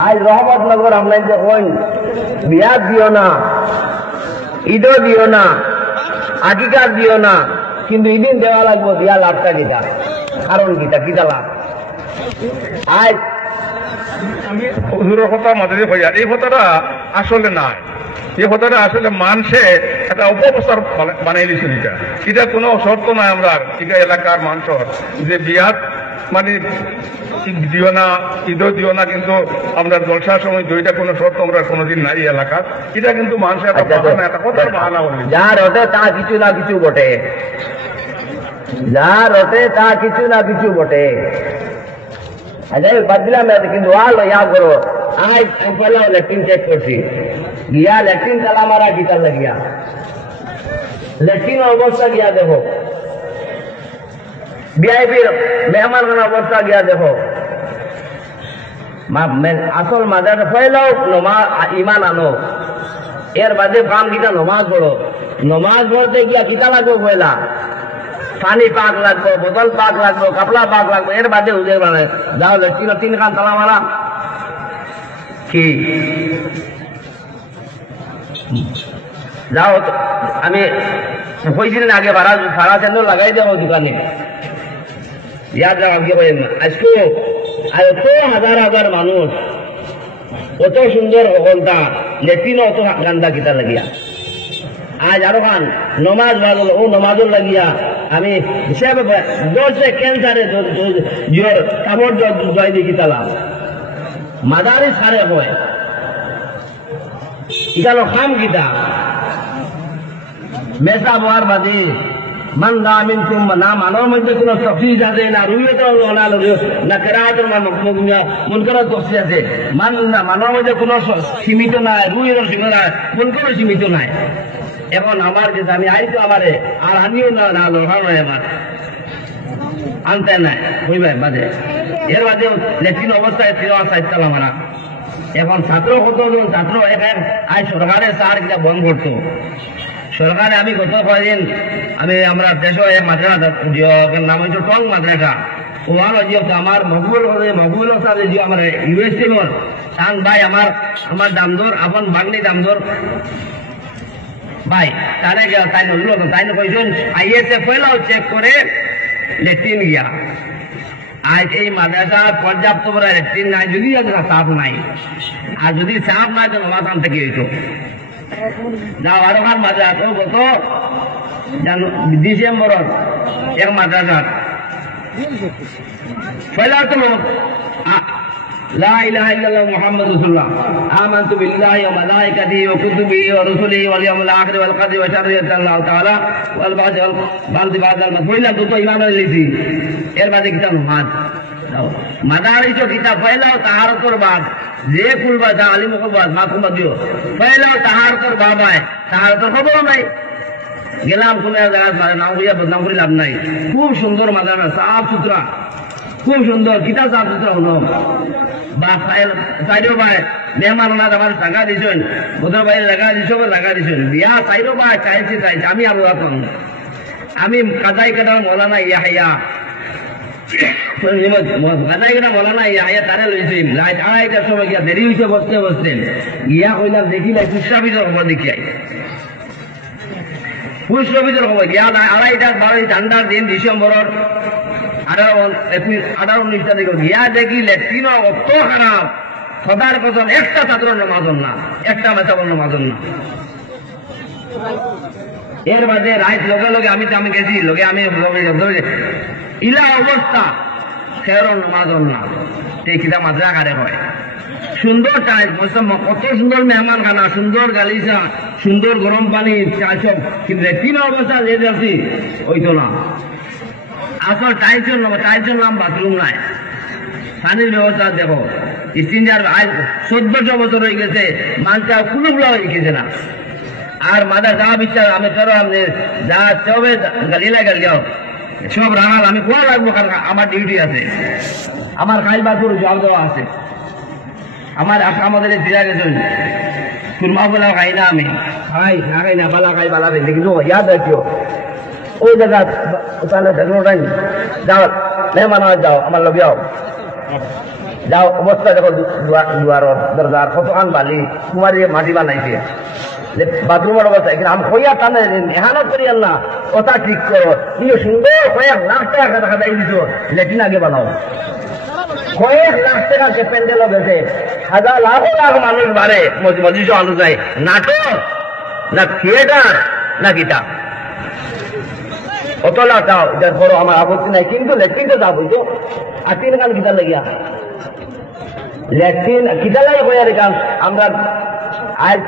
আজ রহমতনগর আমরা যখন বিয়া দিও না, ঈদও দিও না, আকিকার দিও না, কিন্তু ইদিন দেওয়া লাগবো দিয়া লাভটা গীতা। কারণ গীতা কিতা লাভ? আজ হুজুরের কথা মাঝে হইয়া এই কথাটা আসলে নাই। এই কথাটা আসলে মানুষে একটা অপপ্রচার বানাই দিচ্ছে। এটা কোনো শর্ত নাই আমরা এটা এলাকার মানুষের যে বিয়াত মানে দিও না, ঈদও দিও না, কিন্তু আমরা জলসার সময় দুইটা কোনো শর্ত আমরা কোনোদিন নাই এলাকার। এটা কিন্তু মানুষের একটা কথার বাহানা বলি, যার ওঠে তা কিছু না কিছু বটে, যার ওঠে তা কিছু না কিছু বটে। বাদ দিলাম, কিন্তু আলো ইয়া করো। আজ পয়লা ল্যাট্রিন চেক করছি, গিয়া ল্যাট্রিন তালা মারা গীতা লাগিয়া ল্যাট্রিন অবস্থা গিয়া দেখো, ভিআইপির মেহমানখানা অবস্থা গিয়া দেখো। আসল মাদার পয়লাও ইমান আনো, এর বাদে কাম গীতা নমাজ পড়ো। নমাজ পড়তে গিয়া গীতা লাগবো পয়লা, পানি পাক লাগবো, বোতল পাক লাগবো, কাপড়া পাক লাগবো, এর বাদে উজের মানে যাও লেট্রিন 3 খান তালা মারা কি যাও। আমি কইছিলেন আগে ভাড়া চেন্দ্র লাগাই দেবো দোকানে, ইয়াদ রাখা কি করেন না। আজকে এত হাজার হাজার মানুষ, কত সুন্দর হলটা লেট্রিন অত গান্দা কিতা লাগিয়া। আজ আরো খান নমাজ বাজল, ও নমাজল লাগিয়া আমি হিসাবে দর্শে ক্যান্সারে কাপড় জয় দিয়ে কিতালাম মাদারি সারে হয়। ইকালো খাম গীতা মেসা বোয়ার বাদে মান দামিন তুম না মানব মধ্যে কোন তফসিল আছে না, রুইয়ে তো না কেরাত মন করার তফসিল আছে। মানব মধ্যে কোন সীমিত নাই, রুইয়ের সীমিত নাই, মন করার সীমিত নাই। এখন আমার যে আমি আইতো আমারে আর আমিও না না লোহা নয়, আমার আনতে নাই বুঝবে বাদে। এর বাদে লেট্রিন অবস্থায় সাইতাল আমরা। এখন ছাত্র কতজন ছাত্র আজ সরকারের সার কিনা বন্ধ করতো। সরকারে আমি গত কয়েকদিন আমরা দেশ মাদ্রাসা নাম হয়েছে টং মাদ্রাসা ওখানে যেহেতু আমার মকবুল সাহেব যে আমার ইউএসএ টান ভাই আমার দামদর আপন বাগনি দামদর ভাই তারে তাই নজরুল তাই কইছেন আইএসএ পয়লাও চেক করে লেট্রিন গিয়া। আজ এই মাদ্রাসার পর্যাপ্ত করে লেট্রিন নাই, যদি সাফ নাই, আর যদি সাফ নাই তো নবাতান থেকে হইতো যাও। আরো খান মাদ্রাসা গত ডিসেম্বর এক মাদ্রাসার পয়লা তো লা ইলাহা ইল্লাল্লাহ মুহাম্মাদুর রাসূলুল্লাহ আমানতু বিল্লাহি ওয়া মালাইকাতিহি ওয়া কুতুবিহি ওয়া রুসুলিহি ওয়াল ইয়াউমিল আখির ওয়াল কদরি ওয়া শাররি আল্লাহ তাআলা ওয়াল বা'দ পয়লা দুটো ইমান লিখি। এর বাদে কিতাব নামাজ মাদারিস কিতাব পয়লাও তাহারতর বাদ যে কুলবা দা আলিম কবাদ মাকুমা দিও পয়লাও তাহারতর বাবায় তাহারতর খবর নাই। গেলাম কোন জায়গা নাম হইয়া বদনাম করে লাভ নাই। খুব সুন্দর মাদ্রাসা, সাফ সুতরা, খুব সুন্দর কিতাব সাফ সুতরা হলো বা সাইডো ভাই মেহমান ওনার আমার জায়গা দিছেন, বোধ ভাই জায়গা দিছেন বিয়া সাইডো ভাই চাইছে আমি আরো আমি কাদাই কাদা মৌলানা ইয়াহিয়া কাদাই কাদা মৌলানা ইয়াহিয়া তারে লইছি রাত 2:30টার সময় গিয়া দেরি হয়েছে বসতে গিয়া কইলাম দেখি নাই পুষ্পাবিদের খবর দেখি আই পুষ্পাবিদের খবর গিয়া 2:30 ঠান্ডার দিন ডিসেম্বরের 18-19 তারিখ গিয়া দেখি লেট্রিন অত খারাপ, সদার কসম একটা ছাত্র নমাজন না, একটা মেসাবর নমাজন না। এর বাদে রাত লগে লগে আমি গেছি লগে আমি ইলা অবস্থা খেয়ার নমাজন না। এই কিতা মাদ্রা কারে হয় সুন্দর টাইম কত সুন্দর মেহমান খানা, সুন্দর গালিচা, সুন্দর গরম পানি চাচক, কিন্তু লেট্রিন অবস্থা যে দেখছি ওইতো না। আসল টাইলসের নাম বাথরুম নাই, পানির ব্যবস্থা দেখো স্টিঞ্জার 1400 বছর হয়ে গেছে, মানটা কুলুগুলা হয়ে গেছে না। আর মাদার যাওয়া বিচার আমি ধরো আপনি যা চবে গালিলা গাল যাও সব রাখাল আমি কোয়া রাখবো, কারণ আমার ডিউটি আছে, আমার খাইল বাথুর জল দেওয়া আছে। আমাদের ফিরা গেছেন সুরমা বলা খাই না, আমি খাই না বালা খাই বালা ফেলতে, কিন্তু ইয়াদ রাখিও ওই জায়গা ওখানে যাও মেহমান যাও আমার লগে যাও। যাও অবস্থা দেখো দুয়ার দরজার কতখান বালি তোমার মাটি বানাইছে বাথরুমের অবস্থা এখানে আমি কইয়া টানে এহানত করি না কথা ঠিক করো তুমি সুন্দর কয়েক লাখ টাকা টাকা দিয়ে দিছো লেট্রিন আগে বানাও কয়েক লাখ টাকা প্যান্ডেল গেছে হাজার লাখ লাখ মানুষ বাড়ে মজলিস মানুষ যায় নাটক না থিয়েটার না গীতা অতলা দাও এটার বড় আমার আপত্তি নাই কিন্তু লেট্রিন তো যাবো তো আর তিন গান গীতা লাগিয়া লেট্রিন গীতা লাগে কয়ার গান আমরা আজ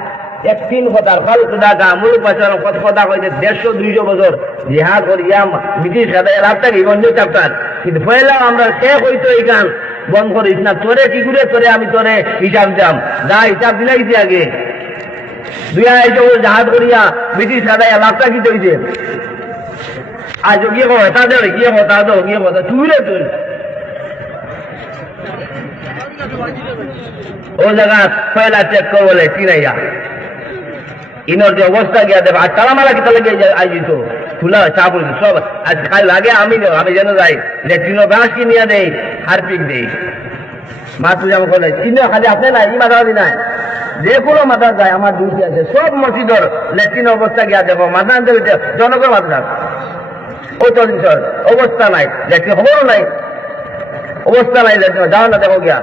এক তিন কথার ফল খুদা গা মূল বছর কথা কইতে 150-200 বছর জিহাদ করিয়া ব্রিটিশ সাদায় রাস্তা গঞ্জ চাপ্টার কিন্তু পয়লা আমরা শেষ হইতো এই গান বন্ধ করিস না তোরে কি করে তোরে আমি তোরে হিসাব দিলাম যা হিসাব দিলাইছি আগে 2-250 বছর জাহাজ করিয়া ব্রিটিশ সাদায় রাস্তা কি হইছে আজ গিয়ে কথা দেয় গিয়ে কথা দাও গিয়ে কথা তুই রে তুই ও জায়গা পয়লা চেক কর বলে চিনাইয়া ইনর যে অবস্থা গিয়া দেবে আর তালামালা কি তাহলে আইতো খোলা চাপ সব আজ খাই লাগে আমি যেন যাই লেট্রিনো ব্রাশ কি নিয়ে দেই হারপিক দেই মা তুই আমাকে বলে চিনে খালি আপনি না এই মাথা নাই যে কোনো মাথা যায় আমার ডিউটি আছে সব মসজিদর লেট্রিন অবস্থা গিয়া দেবো মাথা আনতে জনগণ মাথা ও চল্লিশ অবস্থা নাই লেট্রিন খবরও নাই অবস্থা নাই লেট্রিন যাও না দেখো গিয়া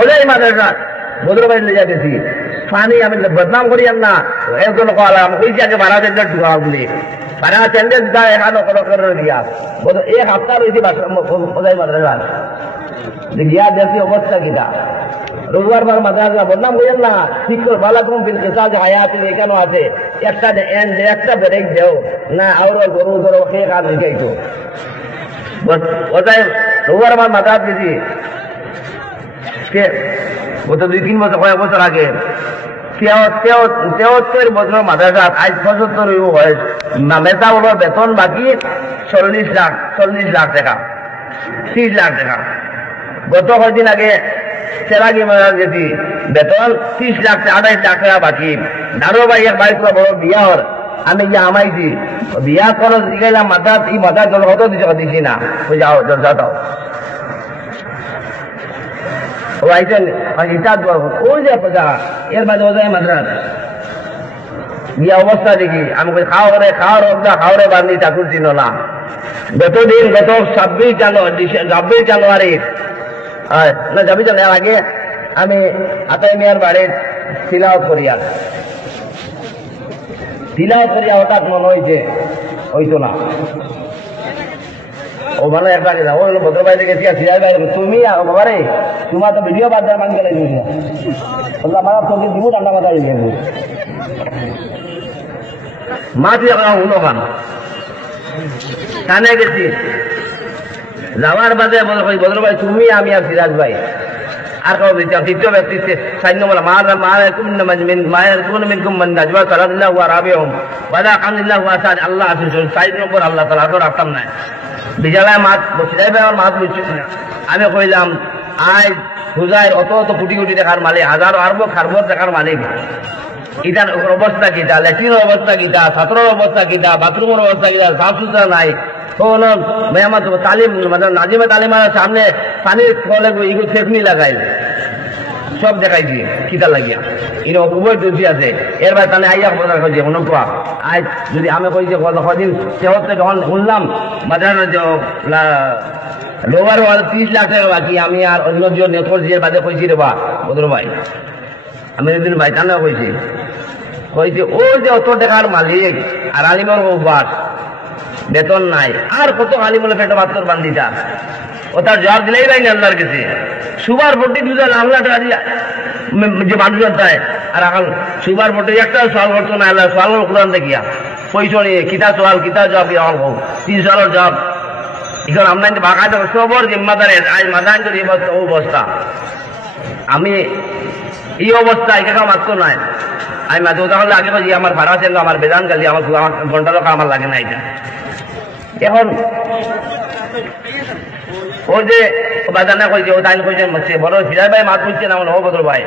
ওদের মাথা বদরবাড়ি লে যাইতেছি পানি আমি বদনাম করি না একজন কলাম ওই জায়গায় ভাড়া চেন্ডার ঢুকা বলে ভাড়া চেন্ডার যায় এখানে করে দিয়া এক হপ্তাহ রয়েছে ওদের মাদ্রাসা গিয়া দেখি অবস্থা কিটা রোববার বার মাদ্রাসা বদনাম করেন না ঠিক করে ভালো কম ফিল কেসাজ হায়াত এখানে আছে একটা ব্রেক দেও না আরো গরু গরু খেয়ে কাজ রেখাইতো ওটাই রোববার বার মাদ্রাসা গেছি গত 2-3 বছর কয়েক বছর আগে 73 বছর মাদ্রাসা আজ 75 বয়স মেধা হলো বেতন বাকি 40 লাখ টাকা 30 লাখ টাকা গত কয়েকদিন আগে সেরাগি মাদ্রাসা গেছি বেতন 30 লাখ 28 লাখ টাকা বাকি দারো ভাই এক বাড়ি বড় বিয়া হর আমি গিয়ে আমাইছি বিয়া খরচ দিলাম মাদ্রাস এই মাদ্রাস জল কত দিছি না যাও যাও ও আইছেন হিসাব ওই যে এর মাঝে ওজাই মাদ্রাস গিয়া অবস্থা দেখি আমি খাওয়ারে বান্ধি ঠাকুর চিনো না গত 26 জানুয়ারি না 26 জানুয়ারি আগে আমি আতাই মিয়ার বাড়ির তিলাওয়াত করিয়া হঠাৎ মনে হয়েছে হইতো না ও ভালো একটা ও হলো ভদ্রবাড়িতে গেছি আর সিরাজ ভাই তুমি বাবারে তোমার তো ভিডিও বাদ দেওয়ার মান গেলে আমার তোকে দিব ঠান্ডা মাথা দিয়ে মাটি হলো গান কানে গেছি যাওয়ার বাদে ভদ্রভাই তুমি আমি আর সিরাজ ভাই আর কাউ দিচ্ছি তৃতীয় ব্যক্তি 4 নম্বর মায়ের কোন মিনকুম মান নাজওয়া সালাতুল্লাহ ওয়া রাবিহুম ওয়া লা হামদুলিল্লাহ ওয়া সাদ আল্লাহ আসুন 4 নম্বর আল্লাহ তাআলা তো রাখতাম না বিজালায় মাছ বসিরাই ভাই আমার মাছ বুঝছি আমি কইলাম আজ হুজাইর অত কোটি কোটি টাকার মালিক হাজারো আরব খারবো টাকার মালিক ইটার অবস্থা কিটা ল্যাট্রিনের অবস্থা কিটা ছাত্রের অবস্থা কিটা বাথরুমের অবস্থা কিটা সাফ সুতরা নাই মেহমান তালিম মানে নাজিমে তালিমার সামনে পানির ফলে এগুলো ফেকনি লাগাই সব দেখাইছি কিটা লাগিয়া এরকম খুবই দোষী আছে এর বাইরে তাহলে আইয়া কথা কইছে অনুপা আজ যদি আমি কই যে কদিন সেহত থেকে শুনলাম মাদ্রাসা রোবার 30 লাখ টাকা বাকি আমি আর অন্য নেতর যে বাদে কইছি রে বা বদর ভাই আমি একদিন ভাই তাহলে কইছি ও যে অত টাকার মালিক আর আলিমের বাস বেতন নাই আর কত আলিমলে পেটে বাত্তর বান্দিটা ও তার জবাব দিলেই ভাই আল্লাহর কাছে সুবার ভোটে দুজন আল্লাহ টাকা দিয়ে যে মানুষজন দেয় আর এখন সুবার ভোটে একটা সওয়াল করতো না আল্লাহ সওয়াল কোরআন দেখিয়া পয়সা নিয়ে কিতা সওয়াল কিতা জবাব দিয়া হোক 3 সওয়ালের জবাব এখন আমরা বাকায়দা সবর জিম্মাদারের আজ মাদান যদি অবস্থা আমি এই অবস্থা এখানে মাত্র নয় আমি মাঝে তাহলে আগে বলছি আমার ভাড়া ছিল আমার বেদান গালি আমার ঘন্টা লোক আমার লাগে না এটা এখন ও যে বাজানা কইছে ও তাই কইছে বড় সিরাজ ভাই মাত বুঝছে না ও বদর ভাই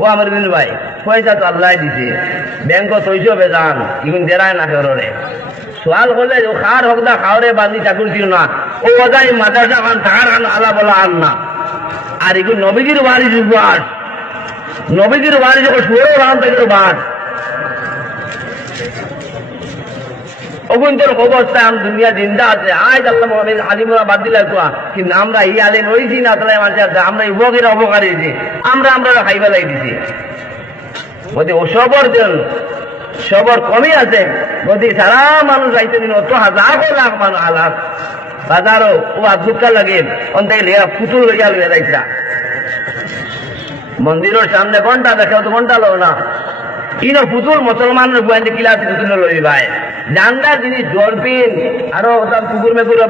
ও আমার দিন ভাই পয়সা তো আল্লাহ দিছে ব্যাংক তৈছো বেজান ইগুন দেরায় না ফেররে সোয়াল করলে ও খার হোক না খাওয়ারে বান্ধি চাকুর ছিল না ও ওজাই মাদ্রাসা খান থাকার খান আলা বলা আর না আর এগুলো নবীজির বাড়ির বাস, নবীজির বাড়ি যখন সুরও রাম থেকে বাস অগুন্তর অবস্থায় আমি দুনিয়া জিন্দা আছে। আজ আল্লাহ আলিমরা বাদ দিলে কিন্তু আমরা এই আলিম হয়েছি না তাহলে মানুষ আছে, আমরা উপকারীরা অপকারী হয়েছি, আমরা খাইবা লাই দিছি। বলছি ও সবর কমই আছে। বলছি সারা মানুষ আইতে দিন অত হাজার লাখ মানুষ আলাপ বাজারও ও আধুকা লাগে অন্তাই লিয়া পুতুল লইয়া লইয়া যাইছা মন্দিরের সামনে ঘন্টা দেখে তো ঘন্টা লো না ইনো পুতুল মুসলমানের বুয়াইতে কিলাতে পুতুল লই ভাই জানডা জিনিস জলপিন আরো ওটা কুকুর মেকুর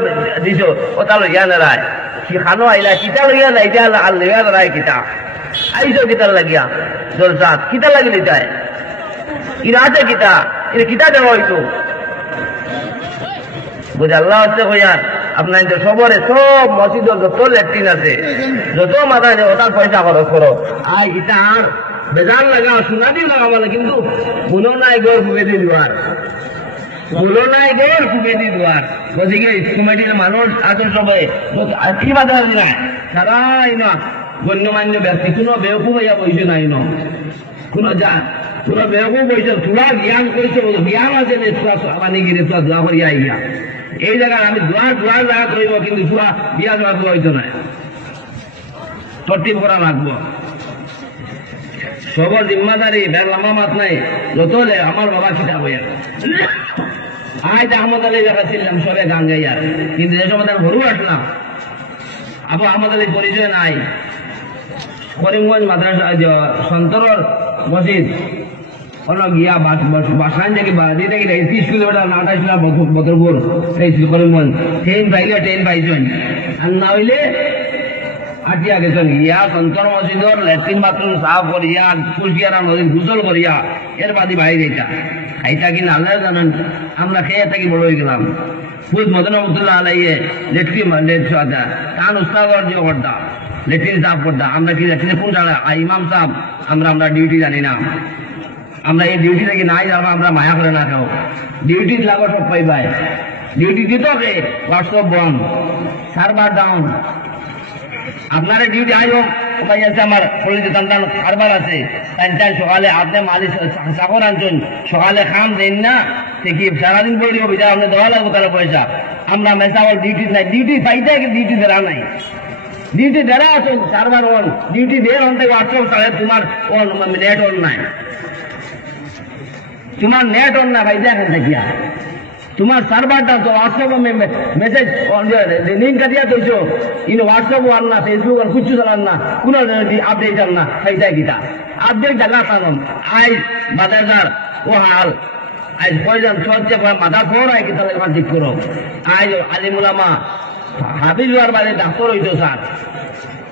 দিছ ওটা লইয়া নেয় কি খানো আইলা কিতা লইয়া নাই আর লইয়া রায় কিতা আইসো কিতা লাগিয়া জলসাত কিতা লাগিলি যায় ইরা আছে কিতা এটা কিতা দেওয়া হইতো বুঝে আল্লাহ হচ্ছে কইয়ার আপনার সবরে সব মসজিদের যত ল্যাট্রিন আছে যত মাথা আছে ওটার পয়সা খরচ করো আর এটা আর বেজার লাগাও সোনা দিয়ে লাগাবো না কিন্তু মনো নাই গড় ফুকে দিয়ে দেওয়ার মনো নাই গড় ফুকে দিয়ে দেওয়ার গতিকে কমিটির মানুষ আছে সবাই কি বাজার নাই সারাই না গণ্যমান্য ব্যক্তি কোনো বেউকুব হইয়া বইছে নাই ন কোনো যা তোরা বেউকুব বইছে তোরা জ্ঞান করেছে জ্ঞান আছে মানে গিয়ে তোরা দোয়া করিয়া আইয়া এই জায়গায় আমি দুয়ার জায়গা করিব কিন্তু তোরা বিয়া দেওয়া দোয়া হইতো না তরতিব করা লাগবো সবর জিম্মাদারি ব্যাগ লামা মাত নাই যতলে আমার বাবা কিতাব হইয়া আজ আহমদ আলী জায়গা ছিলাম সবে গান গাইয়া কিন্তু যে সময় ঘরু আসলাম আবু আহমদ আলী পরিচয় নাই করিমগঞ্জ মাদ্রাসা সন্তরের মসজিদ গিয়া বাসান থেকে বাড়ি থেকে 30 কিলোমিটার নাটা ছিল বদরপুর করিমগঞ্জ ট্রেন পাইলে ট্রেন পাইছেন আর না হইলে আটিয়া গেছেন গিয়া সন্তর মসজিদর ল্যাট্রিন বাথরুম সাফ করিয়া কুলকিয়ারা নদীর গুসল করিয়া এর বাদি বাইরে যেটা খাইতা কিনা আল্লাহ জানেন আমরা খেয়ে থাকি বড় হয়ে গেলাম খুব মদন রহমতুল্লাহ আলাইয়ে লেট্রিন কান উস্তাদর যে করতা লেট্রিন সাফ করতা আমরা কি লেট্রিনে কোন জায়গা ইমাম সাহেব আমরা ডিউটি জানি না আমরা এই ডিউটি থেকে নাই যাবো আমরা মায়া করে না খাও ডিউটি লাগো সব পাইবাই ডিউটি দিত হবে হোয়াটসঅ্যাপ বন্ধ সার্ভার ডাউন আপনারা ডিউটি আই হোক উপায় আছে আমার শরীরে টান কারবার আছে টান সকালে আপনি মালিশ চাকর আনছেন সকালে খাম দেন না সে কি সারাদিন পড়িব বিচার আপনি দেওয়া লাগবো তাহলে পয়সা আমরা মেসাওয়াল ডিউটি নাই ডিউটি পাইতে ডিউটি দেওয়া নাই ডিউটি দেওয়া আছেন সার্ভার অন ডিউটি দেওয়ার অন থেকে হোয়াটসঅ্যাপ তাহলে তোমার নেট অন নাই তোমার নেট অন না ভাই দেখেন দেখিয়া তোমার সার্ভারটা তো হোয়াটসঅ্যাপ মেসেজ লিঙ্ক কাটিয়া তৈছো কিন্তু হোয়াটসঅ্যাপ আন না ফেসবুক আর কিছু চালান না কোন আপডেট আন না সেইটা গীতা আপডেট দেখা পাগম আজ বাজার ও হাল আজ কয়জন সবচেয়ে মাথা ফোর আয় কিতা এবার ঠিক করো আজ আলিমুলামা হাবিজ হওয়ার বাদে ডাক্তার হইতো স্যার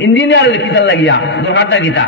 ইঞ্জিনিয়ার কিতার লাগিয়া দরকারটা কিতা